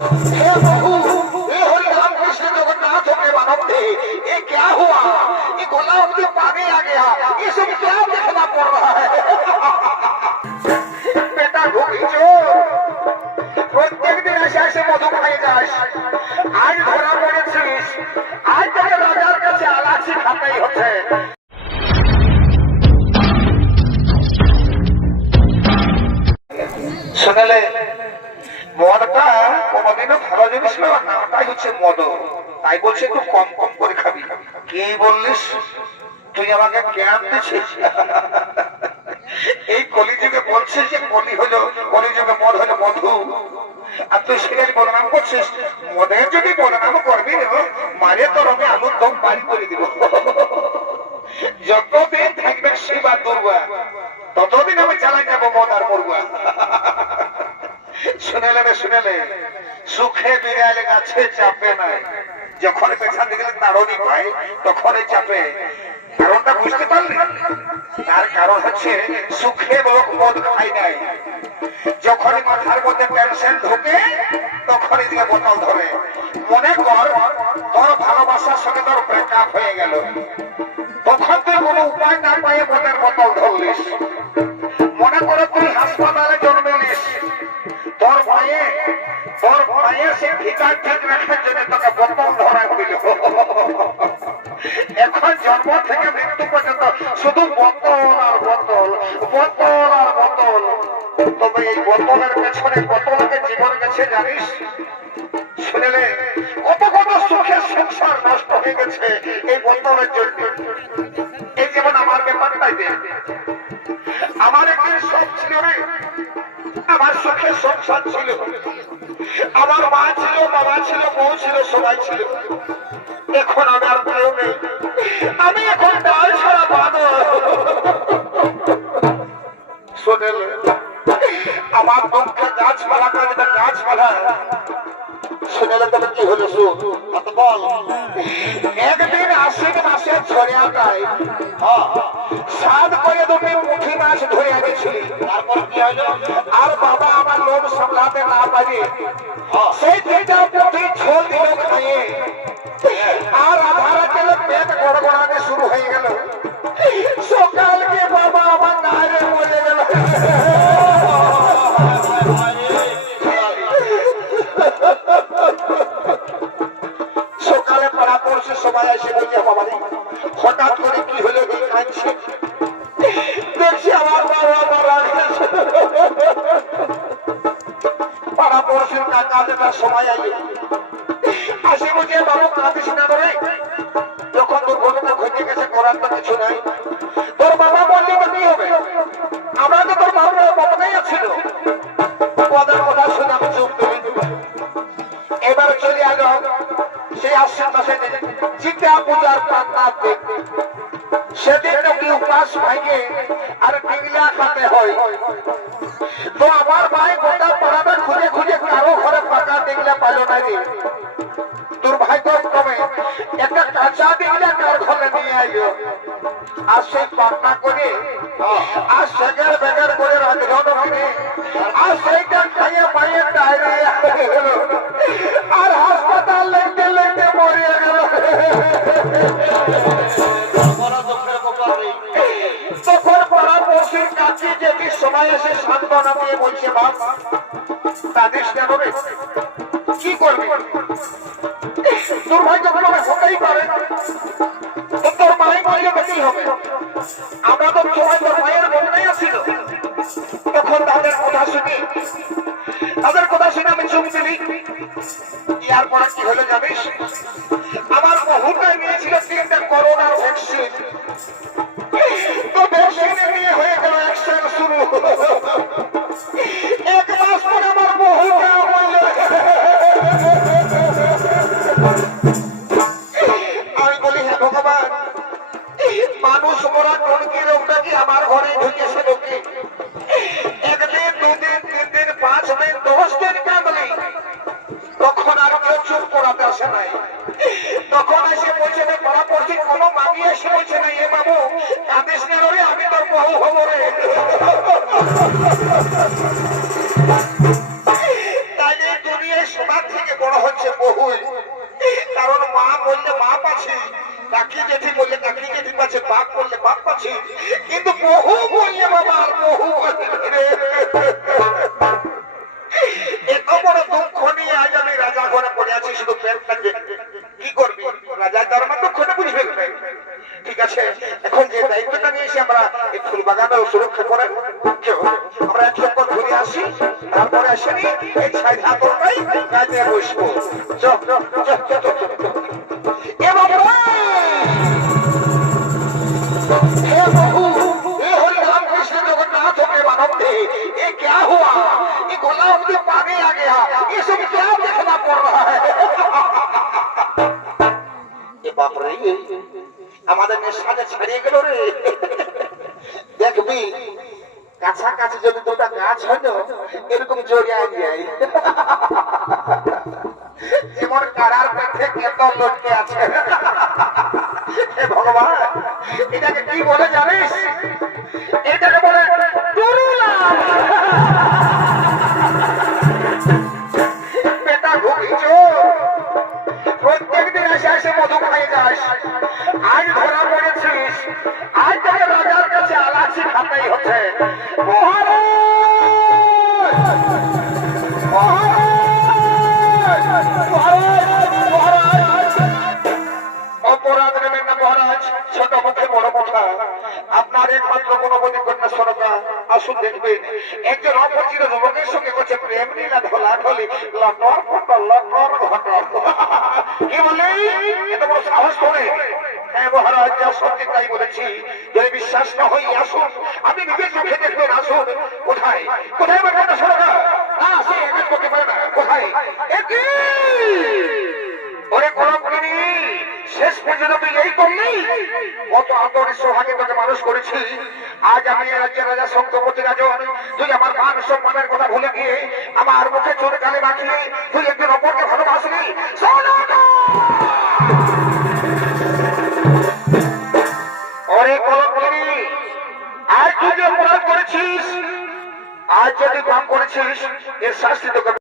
हे प्रभु, हे हरि राम कृष्ण जगन्नाथ के मानव थे, ये क्या हुआ? ये गुलाम के पानी आ गया, ये सब क्या देखना पड़ रहा है? बेटा ढूंढी चोर, प्रत्येक दिन ऐसे मधु खाई जास, आज धरा पड़ेছিস, आज তোকে রাজার কাছে আলাসি খাতেই হচ্ছে। শুনলে মদটা কোনদিনও ভালো জিনিস না, নামটাই হচ্ছে মদ, তাই বলছে একটু কম কম করে খাবি। কি বললিস? তুই আমাকে জ্ঞান দিচ্ছিস? এই কলিযুগে বলছিস যে কলিযুগে মদ হলো মধু, আর তুই সেখানে বদনাম করছিস। মদের যদি বদনাম করবি মারে তোর আমি আলুর দম বাড়ি করে দিব। যতদিন থাকবে শিব আর দুর্গা, ততদিন আমি চালাই যাবো মদ আর মরুয়া। শুনেলে সুখে বিড়ালে গাছে চাপে নাই, যখন পেছন দিকে তাড়নি পায় তখনই চাপে। কারণটা বুঝতে পারলি? তার কারণ হচ্ছে সুখে লোক মদ খায় নাই, যখন মাথার মধ্যে টেনশন ঢুকে তখন এদিকে বোতল ধরে। মনে কর তোর ভালোবাসার সঙ্গে তোর ব্রেকআপ হয়ে গেল, তখন তুই কোনো উপায় না পাইয়ে মদের বোতল ধরলিস। মনে করো তুই হাসপাতালে জন্মেলিস, তোর ভাইয়ে সে ভিটার ঠিক রাখার জন্য তোকে বোতল ধরা দিল। এখন জন্ম থেকে মৃত্যু পর্যন্ত শুধু বোতল আর বোতল, বোতল আর বোতল। তবে এই বোতলের পেছনে কত লোকের জীবন গেছে জানিস? শুনলে কত কত সুখের সংসার নষ্ট হয়ে গেছে এই বোতলের জন্য। এই যেমন আমার ব্যাপারটাই দেখ, আমার একদিন সব ছিল রে, আমার সুখের সংসার ছিল, আমার মা ছিল, বাবা ছিল, বউ ছিল, সবাই ছিল। এখন আমি আর কেউ নেই, আমি এখন ডাল ছাড়া বাঁদর। শোনেন, আমার দুঃখে গাছপালা কাটবে, গাছপালা। শুনেলে তবে কি হলো বল। একদিন আশ্বিন মাসে ছড়িয়া যায়, সাত করে দুটি পুঁটি মাছ ধরে এনেছিলি। তারপর কি হলো? আর বাবা আমার লোভ সামলাতে না পারে সেই দুইটা পুঁটি ঝোল দিল খাইয়ে, আর আধা রাতে পেট গড়গড়াতে শুরু হয়ে গেল। সকালকে বাবা আমার নারে মরে গেল। সকালে পাড়া পড়ছে, সবাই এসে বলছে বাবা হঠাৎ করে কি হলো, কাঁদছে। দেখছি আমার বাবা মারা গেছে। পাড়া পড়শির কাকা দেখার সময় আসে বলছে বাবু কাঁদিস না রে, যখন দুর্ঘটনা ঘটে গেছে করার তো কিছু নাই। তোর বাবা বললে কি হবে? আমরা তো তোর বাবাই ছিল। ওদের কথা শুনে আমি চুপ করি। এবার চলে আলো সেই আশ্বিন মাসে চিতা পূজার পান্না দেখতে। সেদিন নাকি উপাস ভাইকে আর ডিগলা খাতে হয়। তো আমার ভাই গোটা পাড়াটা খুঁজে খুঁজে কারো ঘরে পাকা ডিগলা পাইল না রে। দুর্ভাগ্যক্রমে একটা কাঁচা ডিগলা কার ঘরে নিয়ে আইলো, আর সেই পান্না করে আর সেগার বেগার করে রাজঘন কিনে আর সেইটা খাইয়ে পাইয়ে ডায়রিয়া হয়ে গেল, আর হাসপাতাল লেগে লেগে মরিয়ে গেল। তখন পাড়া পড়শির কাছে যেটি সবাই এসে সান্ত্বনা দিয়ে বলছে বাপ কাঁদিস কেন রে, কি করবি? দুর্ভাগ্যক্রমে হতেই পারে, তোর মায়ের মাইলে বেশি হবে। আমরা তো সবাই তোর মায়ের বদনাই ছিল। তখন তাদের কথা শুনি আমি চুপ দিলি। ইয়ার পরে কি হলো জানিস? আমার বহুটাই নিয়েছিল 3টা করোনার ভ্যাকসিন। তো ভ্যাকসিনে নিয়ে হয়ে গেল অ্যাকশন শুরু। 1 মাস পরে আমার বহুটা বললো, আমি বলি হ্যাঁ ভগবান, মানুষ মরা টনকি রোগটা কি আমার ঘরে ঢুকেছে লোকে? 1 দিন 2 দিন 3 দিন 5 দিন 10 দিন কাঁদলি, তখন আর কেউ চুপ করাতে আসে নাই। তখন এসে বলছে পাড়া পড়ছি কোনো মাগি এসে বলছে না এ বাবু কাঁদিস না রে, আমি তোর বহু হবো রে। তাই এই দুনিয়ায় সবার থেকে বড় হচ্ছে বহু, কারণ মা বললে মা পাচ্ছি, কাকি জেঠি বললে কাকি জেঠি পাচ্ছে, বাপ বললে বাপ পাচ্ছি, কিন্তু বহু বললে বাবা আর বহু এত বড় দুঃখ নিয়ে আজ আমি রাজা ঘরে পড়ে আছি, শুধু প্রেমটাকে কি করবি, রাজার দরবার দুঃখটা বুঝবে। ঠিক আছে, এখন যে দায়িত্বটা নিয়েছি আমরা এই ফুল বাগানে সুরক্ষা করে আমরা এক চক্কর ঘুরে আসি, তারপরে আসেনি এই ছাই ধাতরটাই কাজে বসবো। पानी आ गया, ये सब क्या देखना पड़ रहा है? ये बाप रे, আমাদের নেশাটা ছাড়িয়ে গেল রে। দেখবি কাছাকাছি যদি দুটা গাছ হয় না এরকম জড়িয়ে যায়, যেমন কারার পেটে কত লটকে আছে। হে ভগবান, এটাকে কি বলে জানিস? এটাকে বলে টুরুলা। বেটা ঘুমিয়েছ, প্রত্যেকদিন এসে এসে মধু খাইয়ে যাস, আজ ধরা পড়েছিস, আজ থেকে রাজার কাছে আলাসি খাতাই হচ্ছে। অপরাধ নেবেন না মহারাজ, ছোট পক্ষে বড় কথা। আপনার একমাত্র গুণবতী কন্যা সরকার, আসুন দেখবেন একজন অপরিচিত যুবকের সঙ্গে করছে প্রেম লীলা ঢলাঢলি, লটর ফটর লটর ঘটর। কি বলে এত বড় সাহস করে? হ্যাঁ মহারাজ, যা সত্যি তাই বলেছি। যদি বিশ্বাস না হয় আসুন, আপনি নিজের চোখে দেখবেন। আসুন। কোথায় কোথায় আমার কন্যা সরকার? না, সে একাজ করতে পারে না। কোথায়? ওরে কলঙ্কিনী, শেষ পর্যন্ত তুই এই করলি? কত আদরের সৌভাগ্যে তোকে মানুষ করেছি, আজ আমি রাজ্যের রাজা শঙ্করপতি রাজন, তুই আমার মান সম্মানের কথা ভুলে গিয়ে আমার মুখে চোর গালে মাখিয়ে তুই একজন অপরকে ভালোবাসলি। ওরে কলঙ্কিনী, আজ তুই যে অপরাধ করেছিস, আজ যদি পাপ করেছিস, এর শাস্তি তোকে